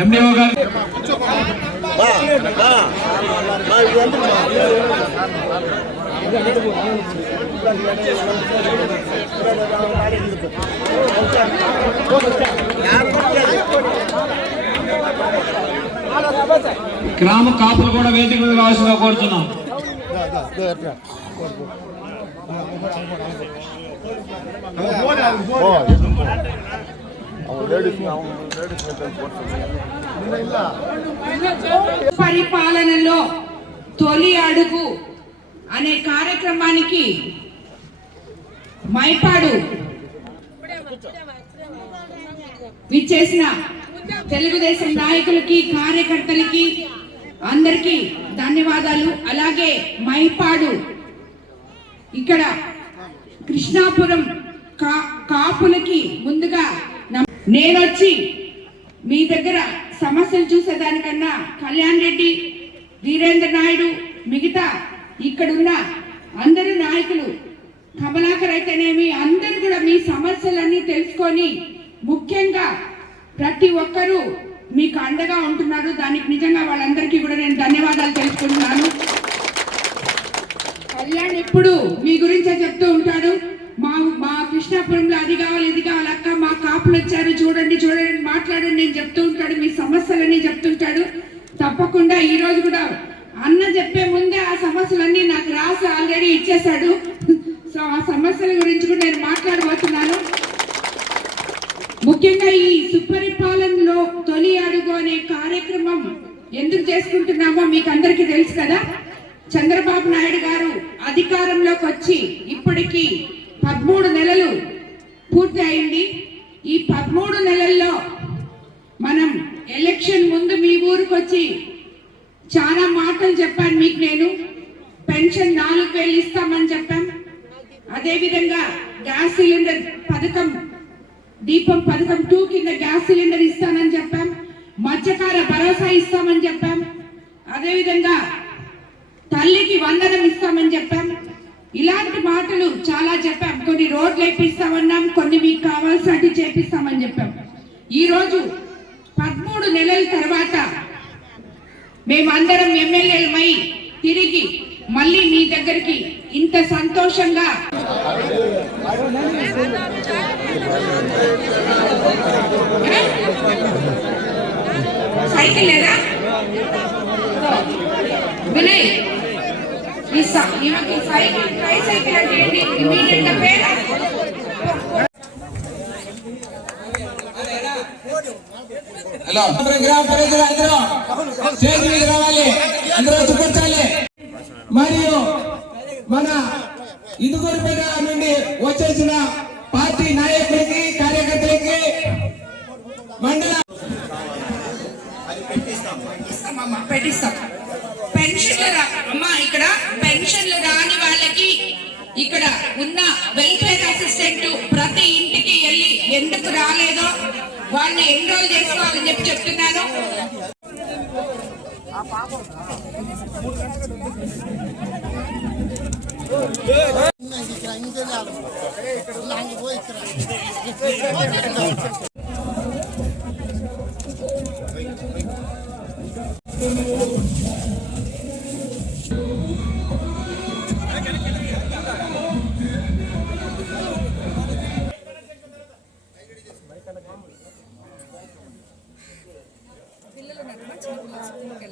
MDO గారు గ్రామ కాపులు కూడా వేదికలు మీద కోరుతున్నాం. పరిపాలనలో తొలి అడుగు అనే కార్యక్రమానికి మైపాడు విచ్చేసిన తెలుగుదేశం నాయకులకి కార్యకర్తలకి అందరికీ ధన్యవాదాలు. అలాగే మైపాడు ఇక్కడ కృష్ణాపురం కా కాపులకి ముందుగా నేను నేనొచ్చి మీ దగ్గర సమస్యలు చూసేదానికన్నా కళ్యాణ్ రెడ్డి వీరేంద్ర నాయుడు మిగతా ఇక్కడున్న అందరు నాయకులు కమలాకర్ అయితేనేమి అందరు కూడా మీ సమస్యలన్నీ తెలుసుకొని ముఖ్యంగా ప్రతి ఒక్కరూ మీకు అండగా ఉంటున్నారు. దానికి నిజంగా వాళ్ళందరికీ కూడా నేను ధన్యవాదాలు తెలుసుకుంటున్నాను కళ్యాణ్ ఎప్పుడు మీ గురించే చెప్తూ ఉంటాడు. మా మా కృష్ణాపురంలో అది కావాలి ఇది కావాలి అక్క మా కాపులు వచ్చారు చూడండి చూడండి మాట్లాడండి నేను చెప్తూ ఉంటాడు. మీ సమస్యలన్నీ చెప్తుంటాడు తప్పకుండా ఈరోజు కూడా అన్న చెప్పే ముందే ఆ సమస్యలన్నీ నాకు రాసి ఆల్రెడీ ఇచ్చేశాడు. సో ఆ సమస్యల గురించి కూడా నేను మాట్లాడబోతున్నాను. ముఖ్యంగా ఈ సుపరిపాలనలో తొలి అడుగు అనే కార్యక్రమం ఎందుకు చేసుకుంటున్నామో మీకు అందరికీ తెలుసు కదా. చంద్రబాబు నాయుడు గారు అధికారంలోకి వచ్చి ఇప్పటికీ పదమూడు నెలలు పూర్తి అయింది. ఈ పదమూడు నెలల్లో మనం ఎలక్షన్ ముందు మీ ఊరికి వచ్చి చాలా మాటలు చెప్పాను మీకు నేను. పెన్షన్ నాలుగు వేలు ఇస్తామని చెప్పాం. అదేవిధంగా గ్యాస్ సిలిండర్ పథకం దీపం పథకం టూ కింద గ్యాస్ సిలిండర్ ఇస్తానని చెప్పాం. మత్స్యకార భరోసా ఇస్తామని చెప్పాం. అదేవిధంగా తల్లికి వందనం ఇస్తామని చెప్పాం. ఇలాంటి మాటలు చాలా చెప్పాం. కొన్ని రోడ్లు వేపిస్తామన్నాం కొన్ని మీకు కావాల్సినట్టు చేపిస్తామని చెప్పాం. ఈరోజు పదమూడు నెలల తర్వాత మేమందరం ఎమ్మెల్యేలమై తిరిగి మళ్ళీ మీ దగ్గరికి ఇంత సంతోషంగా సైకిల్ లేదా? వినయ్ ఈ సైకిల్ ట్రై సైకిల్ అంటే ఇమీడియట్గా పేరు? హలో గ్రామ ప్రజలు అందరూ స్టేజ్ మీద రావాలి అందరూ చూపించాలి మరియు మన ఇదుగురిపేట నుండి వచ్చేసిన పార్టీ నాయకులకి కార్యకర్తలకి మండల ఇస్తామమ్మా పెట్టిస్తాం. పెన్షన్లు రా అమ్మా ఇక్కడ పెన్షన్లు రాని వాళ్ళకి ఇక్కడ ఉన్న వెల్ఫేర్ అసిస్టెంట్ ప్రతి ఇంటికి వెళ్ళి ఎందుకు రాలేదో వాళ్ళని ఎన్రోల్ చేసుకోవాలని చెప్పి చెప్తున్నాను. పిల్లలు నడమ చిన్న పిల్లలు నరసింహ అక్కడ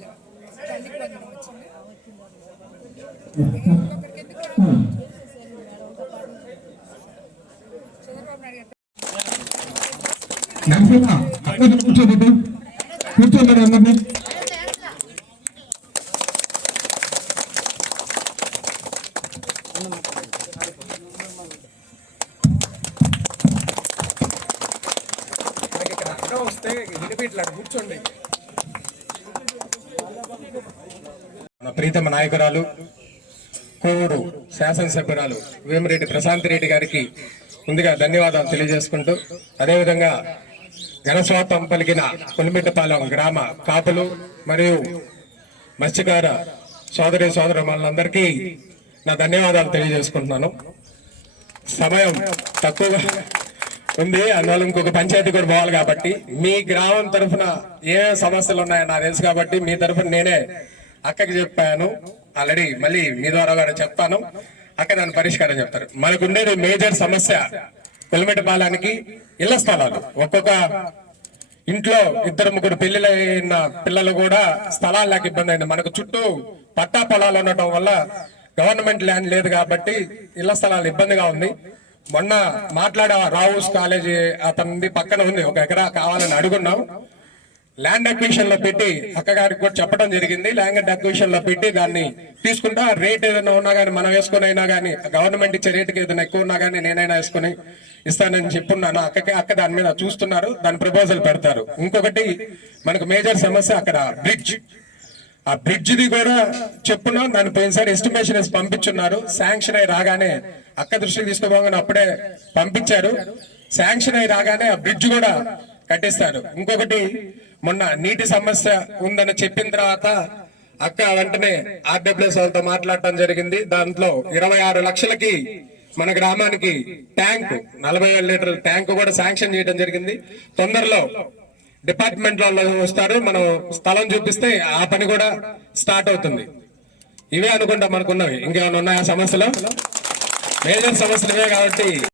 కూర్చోబెట్టు కూర్చోండి అందరినీ కూర్చోండి. మన ప్రీతమ నాయకురాలు కోవూరు శాసనసభ్యురాలు వేమిరెడ్డి ప్రశాంత్ రెడ్డి గారికి ముందుగా ధన్యవాదాలు తెలియజేసుకుంటూ అదేవిధంగా ఘనస్వాతం పలికిన కొలిమిట్టపాలెం గ్రామ కాపులు మరియు మత్స్యకార సోదరి సోదరులందరికీ నా ధన్యవాదాలు తెలియజేసుకుంటున్నాను. సమయం తక్కువగా ఉంది. అందువల్ల ఇంకొక పంచాయతీ కూడా పోవాలి కాబట్టి మీ గ్రామం తరఫున ఏ సమస్యలు ఉన్నాయో నాకు తెలుసు కాబట్టి మీ తరఫున నేనే అక్కకి చెప్పాను. ఆల్రెడీ మళ్ళీ మీ ద్వారా కూడా చెప్తాను. అక్క దాని పరిష్కారం చెప్తారు. మనకు ఉండేది మేజర్ సమస్య పిల్లమెట పాలానికి ఇళ్ళ స్థలాలు. ఒక్కొక్క ఇంట్లో ఇద్దరు ముగ్గురు పెళ్ళిలైన పిల్లలు కూడా స్థలాలు లేక ఇబ్బంది అయింది. మనకు చుట్టూ పట్టా పొలాలు ఉండటం వల్ల గవర్నమెంట్ ల్యాండ్ లేదు కాబట్టి ఇళ్ళ స్థలాలు ఇబ్బందిగా ఉంది. మొన్న మాట్లాడా రావుస్ కాలేజీ అతనిది పక్కన ఉంది. ఒక ఎకరా కావాలని అడుగున్నాం. ల్యాండ్ అక్విజిషన్లో పెట్టి అక్కగారికి కూడా చెప్పడం జరిగింది. ల్యాండ్ అక్విజిషన్లో పెట్టి దాన్ని తీసుకుంటా రేట్ ఏదైనా ఉన్నా కానీ మనం వేసుకుని అయినా కానీ గవర్నమెంట్ ఇచ్చే రేటుకి ఏదైనా ఎక్కువ ఉన్నా కానీ నేనైనా వేసుకుని ఇస్తానని చెప్పున్నాను. అక్కకి అక్క దాని మీద చూస్తున్నారు దాని ప్రపోజల్ పెడతారు. ఇంకొకటి మనకు మేజర్ సమస్య అక్కడ బ్రిడ్జ్ ఆ బ్రిడ్జ్ది కూడా చెప్పున్నాం. దాని పోయినసారి ఎస్టిమేషన్ వేసి పంపించున్నారు. శాంక్షన్ అయి రాగానే అక్క దృష్టికి తీసుకోబోగానే అప్పుడే పంపించారు. శాంక్షన్ అయి రాగానే ఆ బ్రిడ్జ్ కూడా కట్టిస్తారు. ఇంకొకటి మొన్న నీటి సమస్య ఉందని చెప్పిన తర్వాత అక్క వెంటనే ఆర్డబ్ల్యూఎస్ వాళ్ళతో మాట్లాడటం జరిగింది. దాంట్లో ఇరవై ఆరు లక్షలకి మన గ్రామానికి ట్యాంక్ నలభై వేల లీటర్ల ట్యాంక్ కూడా శాంక్షన్ చేయడం జరిగింది. తొందరలో డిపార్ట్మెంట్ వాళ్ళు వస్తారు మనం స్థలం చూపిస్తే ఆ పని కూడా స్టార్ట్ అవుతుంది. ఇవే అనుకుంటా మనకున్నవి. ఇంకేమైనా ఉన్నాయా సమస్యలు? మేజర్ సమస్యలు ఇవే కాబట్టి